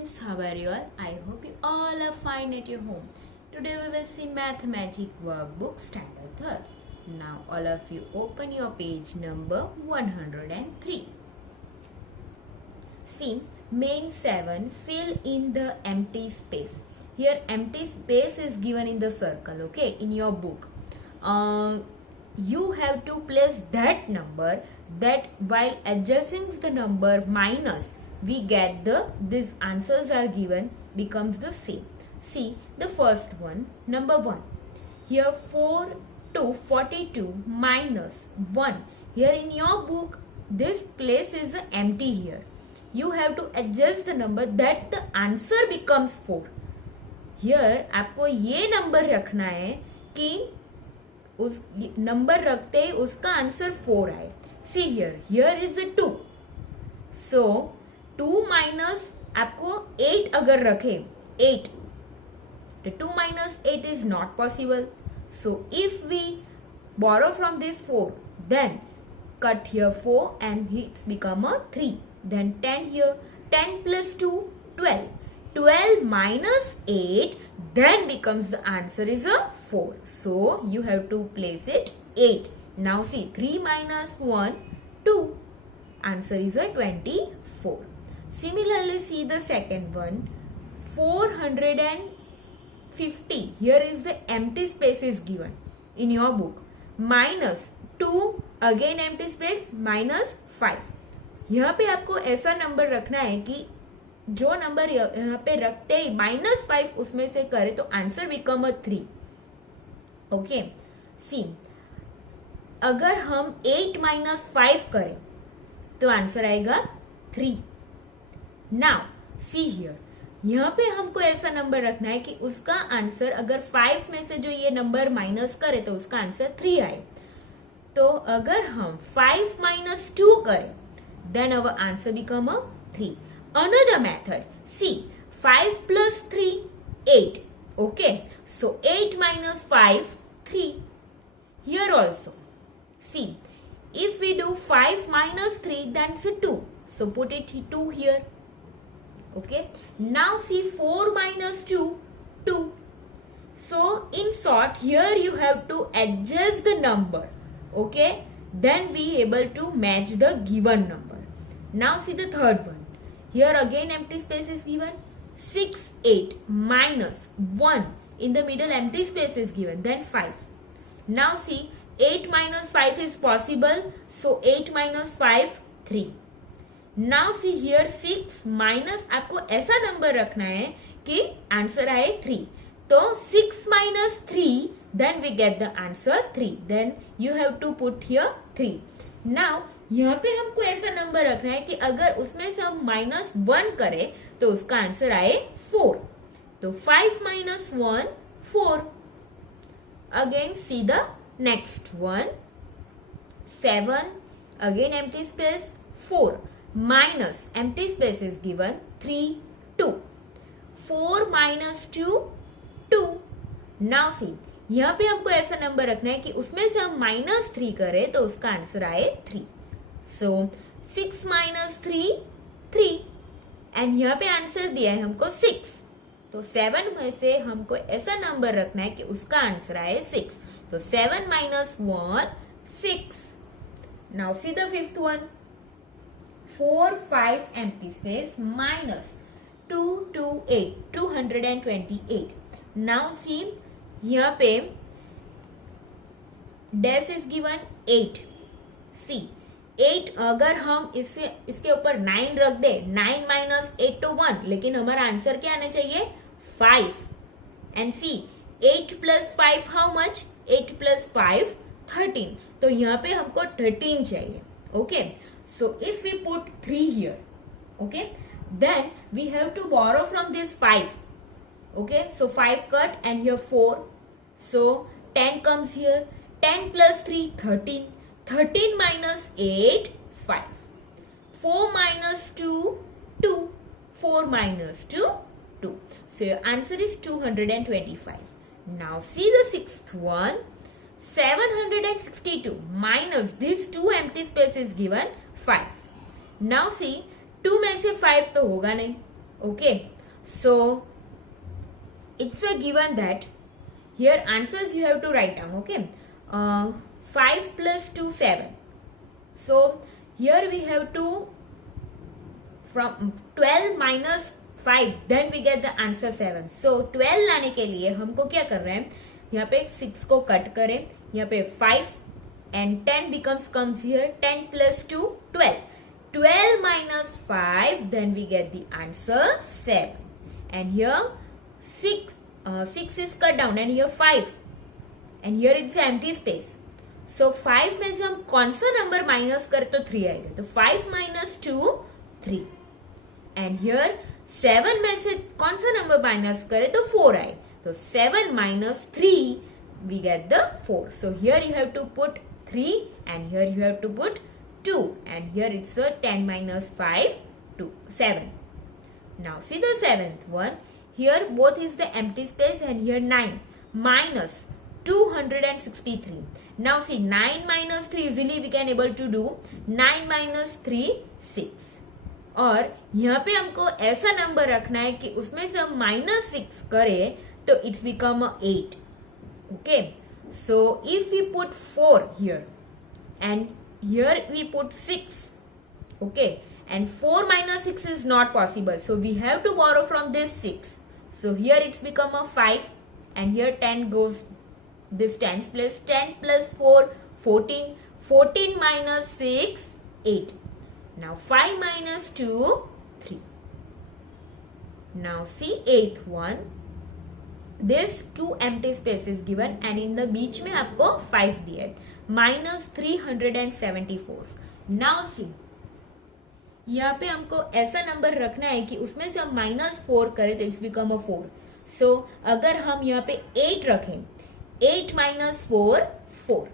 students, how are you all? I hope you all are fine at your home. Today we will see Math Magic Workbook Standard 3rd. Now all of you open your page number 103. See, main 7, fill in the empty space. Here empty space is given in the circle, okay, in your book. You have to place that number that while adjusting the number minus we get these answers are given becomes the same. See the first one, number 1. Here 4 to 42 minus 1. Here in your book this place is empty here. You have to adjust the number that the answer becomes 4. Here आपको ये number रखना है कि उस number रखते ही उसका answer 4 आए. See here is a 2. So 2 minus आपको 8 अगर रखे 8, the 2 minus 8 is not possible. So if we borrow from this 4, then cut here 4 and it's become a 3. Then 10 here, 10 plus 2, 12. 12 minus 8 then becomes the answer is a 4. So you have to place it 8. Now see 3 minus 1, 2. Answer is a 24. Similarly see the second one, 450. Here is the empty space is given in your book. Minus 2, again empty space, minus 5. यहाँ पे आपको ऐसा number रखना है कि जो number यहाँ पे रखते ही -5 उसमें से करे तो आंसर बिकम अ 3. ओके सी, अगर हम 8 minus 5 करें तो आंसर आएगा 3. नाउ सी हियर, यहाँ पे हमको ऐसा नंबर रखना है कि उसका आंसर अगर 5 में से जो ये नंबर माइनस करे तो उसका आंसर 3 आए. तो अगर हम 5 minus 2 करें then our answer become a 3. Another method, see 5 plus 3, 8. Okay, so 8 minus 5, 3. Here also, see if we do 5 minus 3 that's a 2. So put it 2 here. Okay, now see 4 minus 2, 2. So in short here you have to adjust the number. Okay, then we able to match the given number. Now see the third one. Here again empty space is given. 6, 8 minus 1. In the middle empty space is given. Then 5. Now see 8 minus 5 is possible. So 8 minus 5, 3. Now see here 6 minus आपको ऐसा number रखना है कि answer आए 3. तो 6 minus 3 then we get the answer 3. Then you have to put here 3. Now यहाँ पे हमको ऐसा नंबर रखना है कि अगर उसमें से हम -1 करें तो उसका आंसर आए 4. तो 5 minus 1, 4. Again see the next one, 7. Again empty space, 4 minus empty space is given 3, 2. 4 minus 2, 2. Now see यहाँ पे हमको ऐसा नंबर रखना है कि उसमें से हम -3 करें तो उसका आंसर आए 3. So 6 minus 3, 3. एंड यहाँ पे आंसर दिया है हमको 6. तो 7 में से हमको ऐसा नंबर रखना है कि उसका आंसर आए 6. तो 7 minus 1, 6. Now see the fifth one, 4, 5 empty space minus 2, 2, 8, 228. Now see यहाँ पे डैश इज गिवन 8. सी 8 अगर हम इसके ऊपर 9 रख दे, 9 minus 8 to 1, लेकिन हमारा आंसर क्या आना चाहिए 5. And see 8 plus 5 how much, 8 plus 5 13. तो यहाँ पे हमको 13 चाहिए. Okay, so if we put 3 here, okay, then we have to borrow from this 5. Okay, so 5 cut and here 4. So 10 comes here. 10 plus 3, 13. 13 minus 8, 5. 4 minus 2, 2. 4 minus 2, 2. So your answer is 225. Now see the sixth one. 762 minus these two empty spaces given 5. Now see 2 में से 5 तो होगा नहीं. Okay, so it's a given that here answers you have to write down. Okay, 5 plus 2 7. So here we have to from 12 minus 5 then we get the answer 7. So 12 लाने के लिए हमको क्या कर रहे हैं, यहाँ पे 6 को कट करें, यहाँ पे 5 and 10 comes here. 10 plus 2 12. 12 minus 5 then we get the answer 7. And here 6 is cut down and here 5 and here it's empty space. So 5 में से हम कौन सा नंबर माइनस करें तो 3 आएगा. तो 5 minus 2 3. And here 7 में से कौन सा नंबर माइनस करें तो 4 आए. तो 7 minus 3 we get the 4. So here you have to put 3 and here you have to put 2 and here it's a 10 minus 5 2 7. Now see the seventh one. Here both is the empty space and here 9 minus 263. Now see 9 minus 3 easily we can able to do. 9 minus 3 6. और यहाँ पे हमको ऐसा number रखना है कि उसमें से हम minus 6 करें तो it's become 8. Okay, so if we put 4 here and here we put 6, okay, and 4 minus 6 is not possible, so we have to borrow from this 6. So here it's become a 5 and here 10 goes this 10's place. 10 plus 4 14. 14 minus 6 8. Now 5 minus 2 3. Now see 8th one. There's 2 empty spaces given and in the बीच में आपको 5 दिया है. Minus 374. Now see, यहाँ पे हमको ऐसा number रखना है कि उसमें से हम -4 करें तो इट्स बिकम अ 4. सो अगर हम यहाँ पे 8 रखें, 8 minus 4 4.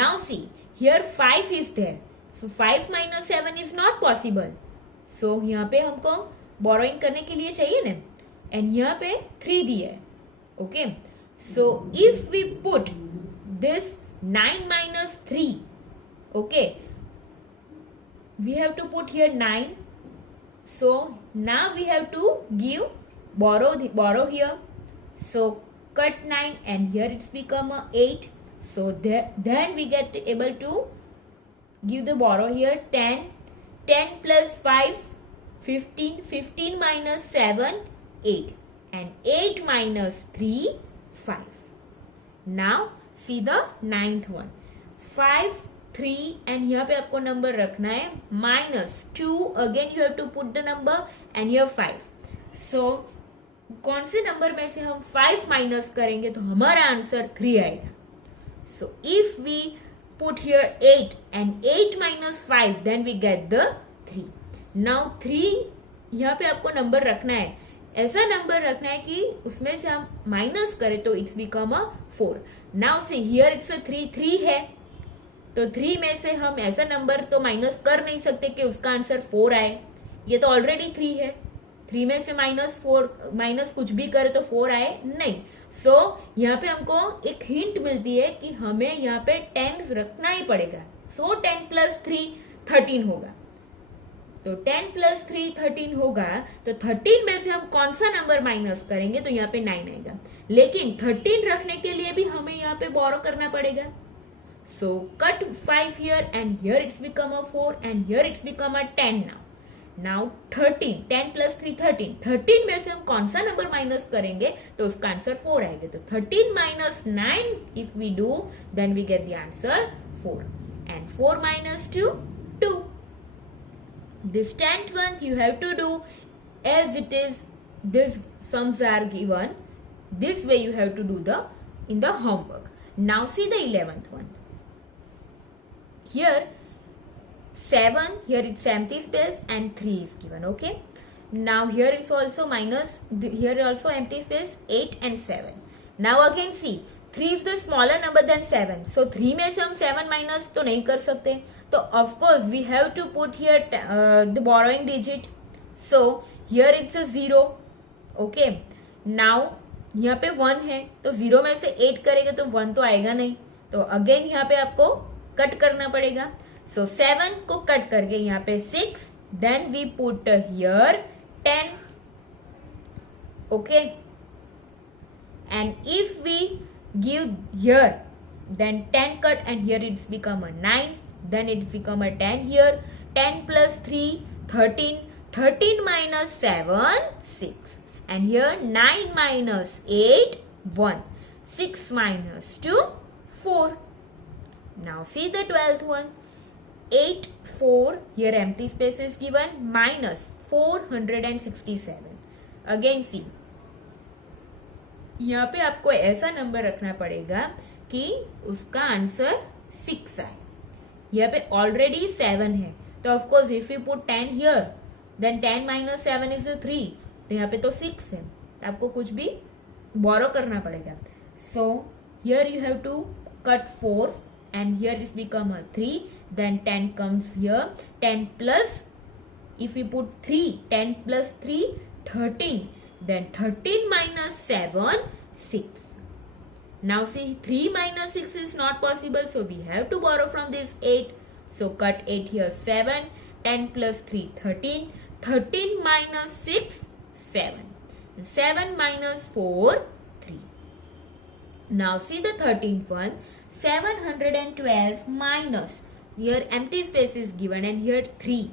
Now see, here 5 is there. So 5 minus 7 is not possible. So यहाँ पे हमको borrowing करने के लिए चाहिए ना, and यहाँ पे 3 दिया है. Okay, so if we put this 9 minus 3, okay, we have to put here 9. So now we have to give borrow here. So cut 9 and here it's become a 8. So then we get able to give the borrow here. 10 plus 5 15. 15 minus 7 8 and 8 minus 3 5. Now see the 9th one. 5 3 and यहाँ पे आपको number रखना है -2. Again you have to put the number and here 5. So कौन से number में से हम 5 माइनस करेंगे तो हमारा आंसर 3 आएगा. So if we put here 8 and 8 minus 5 then we get the 3. Now 3 यहाँ पे आपको नंबर रखना है, ऐसा नंबर रखना है कि उसमें से हम माइनस करें तो इट्स बिकम अ 4. नाउ से हियर इट्स अ 3 है तो 3 में से हम ऐसा नंबर तो माइनस कर नहीं सकते कि उसका आंसर 4 आए. ये तो ऑलरेडी 3 है. 3 में से माइनस कुछ भी करे तो 4 आए नहीं. सो यहाँ पे हमको एक हिंट मिलती है कि हमें यहाँ पे 10 रखना ही पड़ेगा. सो 10 plus 3 13 होगा. तो 10 plus 3 13 होगा. तो 13 में से हम कौन सा नंबर माइनस करेंगे तो यहाँ पे 9 आएगा. लेकिन 13 रखने के लिए भी हमें यहाँ पे बोरो करना पड़ेगा. So cut 5 here and here it's become a 4 and here it's become a 10 now. Now 13 10 plus 3 13. 13 में से हम कौन सा नंबर माइनस करेंगे तो उसका आंसर 4 आएगा. तो 13 minus 9 if we do then we get the answer 4 and 4 minus 2 2. This 10th one you have to do as it is. These sums are given this way. You have to do in the homework. Now see the 11th one. Here 7, here it's empty space and 3 is given. Okay, now here is also minus, here also empty space 8 and 7. Now again see 3 is the smaller number than 7. So 3 में से हम 7 minus तो नहीं कर सकते. तो of course we have to put here the borrowing digit. So here it's a 0. Okay, now यहाँ पे 1 है तो 0 में से 8 करेगा तो 1 तो आएगा नहीं. तो अगेन यहाँ पे आपको कट करना पड़ेगा. So 7 को कट करके यहाँ पे 6. Then we put here 10 okay, and if we give here, then 10 cut, and here it's become a 9, then it's become a 10 here. 10 plus 3 13, 13 minus 7 6, and here 9 minus 8 1, 6 minus 2 4. Now see the 12th one. 8 4, here empty space is given, minus 467. Again सी, यहाँ पे आपको ऐसा number रखना पड़ेगा कि उसका answer 6 आए. यहाँ पे ऑलरेडी 7 है, तो of course if you put 10 here, then 10 minus 7 is 3, तो यहाँ पे तो 6 है, तो आपको कुछ भी बोरो करना पड़ेगा. So here you have to cut 4, and here it's become a 3, then 10 comes here. 10 plus, if we put 3, 10 plus 3 13, then 13 minus 7 6. Now see, 3 minus 6 is not possible, so we have to borrow from this 8. So cut 8 here, 7. 10 plus 3 13, 13 minus 6 7, 7 minus 4 3. Now see the 13th one. 712 minus, here empty space is given, and here 3.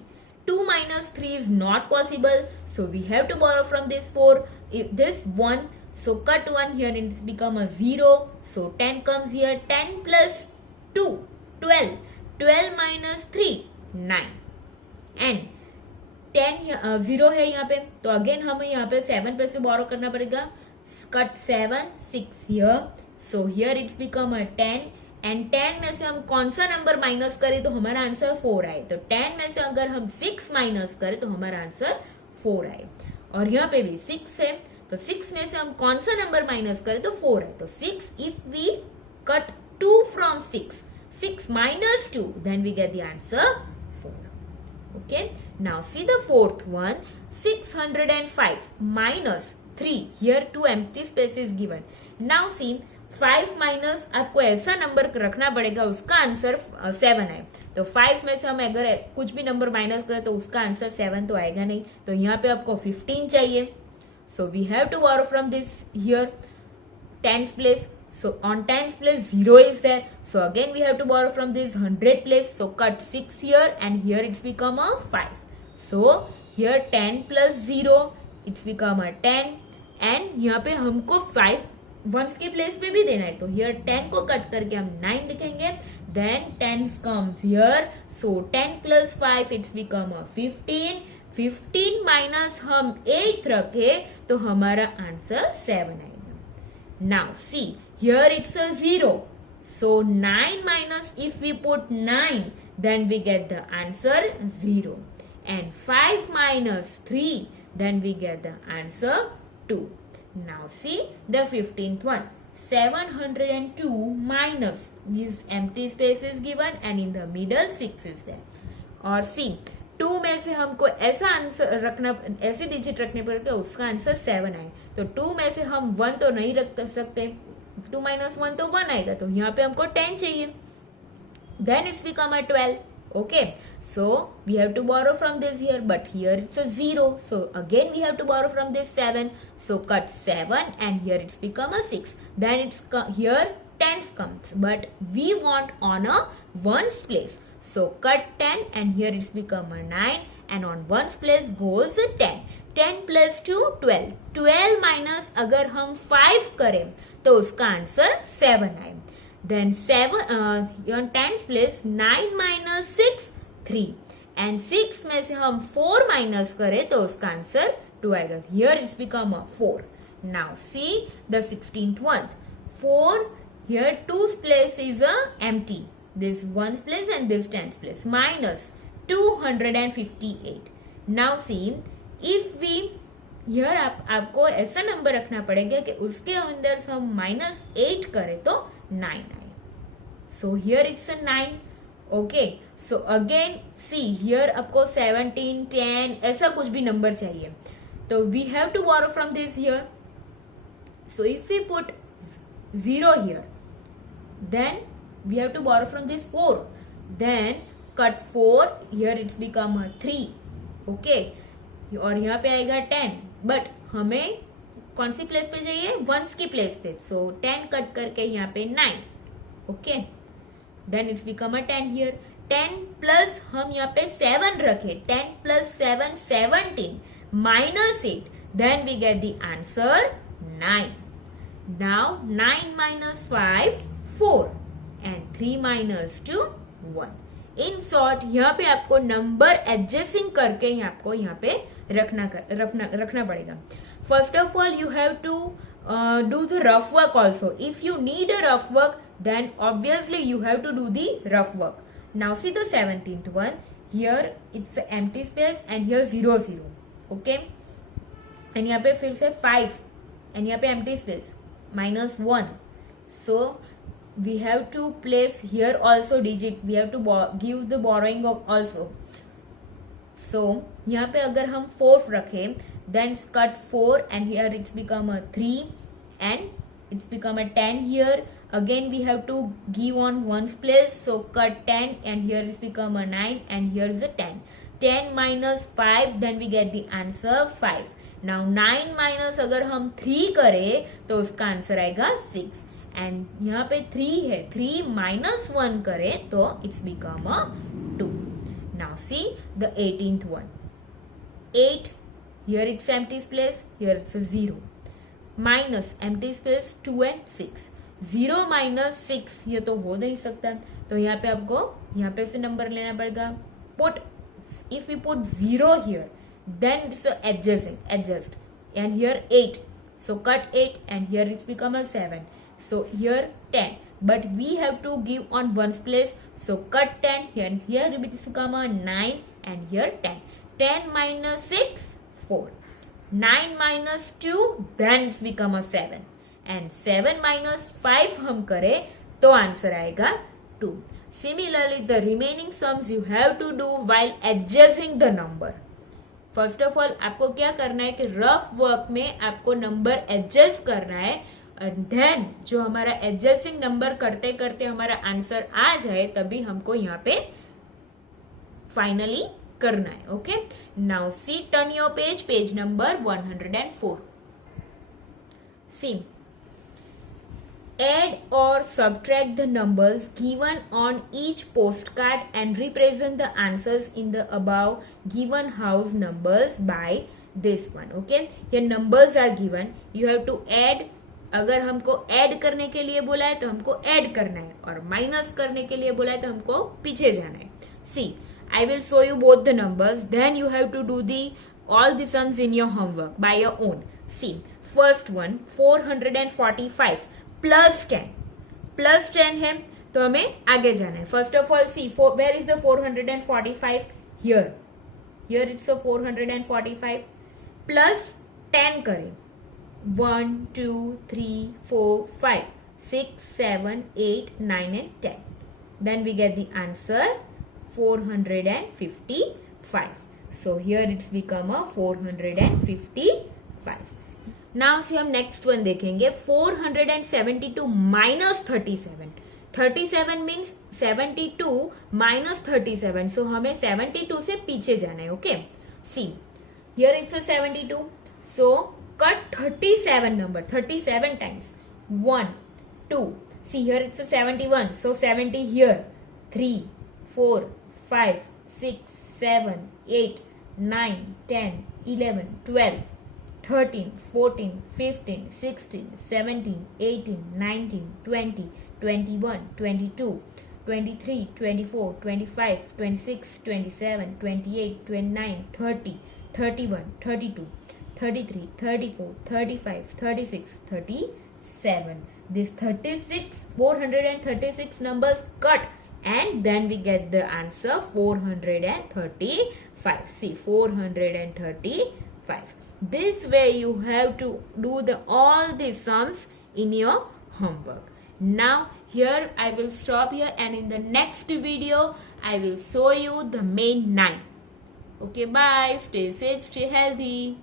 2 minus 3 is not possible, so we have to borrow from this 4. If this 1, so cut 1 here, and it's become a 0. So 10 comes here. 10 plus 2 12. 12 minus 3 9, and 10 0 है यहाँ पे, तो again हमें यहाँ पे 7 पे से बोरो करना पड़ेगा. Cut 7 6 here. So here it's become a 10, and 10 में से हम कौन सा नंबर माइनस करें तो हमारा आंसर 4 आए. तो 10 में से अगर हम 6 माइनस करें तो हमारा आंसर 4 आए. और यहाँ पे भी 6 है, तो 6 में से हम कौन सा नंबर माइनस करें तो 4 है. तो 6, if we cut 2 from 6, 6 minus 2, then we get the answer 4. Okay. Now see the 4th one. 605 minus 3. Here 2 empty space is given. Now see, 5 minus आपको ऐसा नंबर रखना पड़ेगा उसका आंसर 7 है. तो 5 में से हम अगर कुछ भी नंबर माइनस करें तो उसका आंसर 7 तो आएगा नहीं. तो यहाँ पे आपको 15 चाहिए. So we have to borrow from this here 10th place. So on 10th place 0 is there. So again we have to borrow from this 100th place. So cut 6 here, and here it's become a 5. So here 10 plus 0, it's become a 10, and यहाँ पे हमको 5 once के place पे भी देना है. तो here 10 को कट करके हम 9 लिखेंगे. Then 10 comes here. So 10 plus 5, it's become a 15. 15 minus हम 8 रखे तो हमारा आंसर 7 आएगा. Now see, here it's a 0. So 9 minus, if we put 9, then we get the answer 0. And 5 minus 3, then we get the answer 2. Now see the 15th one. 702 minus, this empty space is given, and in the middle 6 is there. और see, 2 में से हमको ऐसा answer रखना, ऐसे digit रखने पड़ते हैं उसका आंसर 7 आए. तो 2 में से हम 1 तो नहीं रख सकते. 2 minus 1 तो 1 आएगा. तो यहाँ पे हमको 10 चाहिए. Then it's become a 12. Okay, so we have to borrow from this here, but here it's a 0. So again we have to borrow from this 7. So cut 7, and here it's become a 6. Then it's here 10s comes, but we want on a 1s place. So cut 10, and here it's become a 9, and on 1s place goes a 10. 10 plus 2 12. 12 minus अगर हम 5 करें तो उसका answer 7 आए. Then 7 on 10th place 9 minus 6 3, and 6 में से हम 4 minus करें तो उसका आंसर 2 आएगा. Here it's become a 4. Now see the 16th one. 4, here 2's place is a empty. This 1's place and this 10th place. Minus 258. Now see, if we here आपको ऐसा number रखना पड़ेगा कि उसके अंदर से हम minus 8 करें तो 9 आए. So here it's a 9. Okay, so again see, here आपको 17 10 ऐसा कुछ भी नंबर चाहिए. तो we have to borrow from this here. So if we put 0 here, then we have to borrow from this 4. Then cut 4, here it's become a 3. Okay, और यहाँ पे आएगा 10, but हमें कौन सी प्लेस पे चाहिए, वंस की प्लेस पे, सो 10 कट करके यहाँ पे 9, okay, then it's become a 10 here. 10 plus हम यहाँ पे 7 रखे, 10 plus 7 17 minus 8, then we get the answer 9। Now 9 minus 5 4 and 3 minus 2 1। In short यहाँ पे आपको नंबर एडजस्टिंग करके आपको यहाँ पे रखना पड़ेगा। First of all you have to do the rough work also. If you need a rough work, then obviously you have to do the rough work. Now see the 17th one. Here it's an empty space and here 0 0. Okay. And यहाँ पे फिर से 5 and यहाँ पे empty space minus 1. So we have to place here also digit. We have to give the borrowing also. So यहाँ पे अगर हम 4 रखें, then cut 4 and here it's become a 3 and it's become a 10 here. Again we have to give on ones place, so cut 10 and here it's become a 9 and here is a 10. 10 minus 5, then we get the answer 5. Now 9 minus अगर हम 3 करें तो उसका answer आएगा 6 and यहाँ पे 3 है, 3 minus 1 करें तो it's become a 2. Now see the 18th one. 8, here it's empty space, here it's a 0. Minus empty space 2 and 6. 0 minus 6 ये तो हो नहीं सकता, तो यहाँ पे आपको यहाँ पे से नंबर लेना पड़ेगा. Put, if we put 0 here, then it's adjust and here 8. So cut 8 and here it's become a 7. So here 10. But we have to give on ones place. So cut 10 here and here it become a 9 and here 10. 10 minus 6, 4. 9 minus 2, then it's become a 7. And 7 minus 5 हम करें तो answer आएगा 2. Similarly, the remaining sums you have to do while adjusting the number. First of all आपको क्या करना है कि rough work में आपको नंबर एडजस्ट करना है, एंड देन जो हमारा एडजस्टिंग नंबर करते करते हमारा आंसर आ जाए तभी हमको यहाँ पे फाइनली करना है. Okay, now see, turn your page number 104. See, add or subtract the numbers given on each postcard and represent the answers in the above given house numbers by this one. Okay, here numbers are given, you have to add. अगर हमको add करने के लिए बोला है तो हमको add करना है, और माइनस करने के लिए बोला है तो हमको पीछे जाना है. सी, I will show you both the numbers, then you have to do all the sums in your homework by your own. See, first one 445 plus 10 है तो हमें आगे जाना है. First of all see, where is the 445? Here it's a 445 plus 10 करें. 1 2 3 4 5 6 7 8 9 and 10. Then we get the answer 455. So here it's become a 455. Now see, हम next one देखेंगे. 472 minus 37. 37 means 72 minus 37. So हमें 72 से पीछे जाना है. Okay. See, here it's a 72. So cut 37 number, 37 times. 1 2. See, here it's a 71. So 70 here. 3 4 5 6 7 8 9 10 11 12 13 14 15 16 17 18 19 20 21 22 23 24 25 26 27 28 29 30 31 32 33 34 35 36 37. This 436 numbers cut, and then we get the answer 435. See, 435. This way you have to do all the sums in your homework. Now here I will stop here, and in the next video I will show you the main 9. Okay, bye. Stay safe, stay healthy.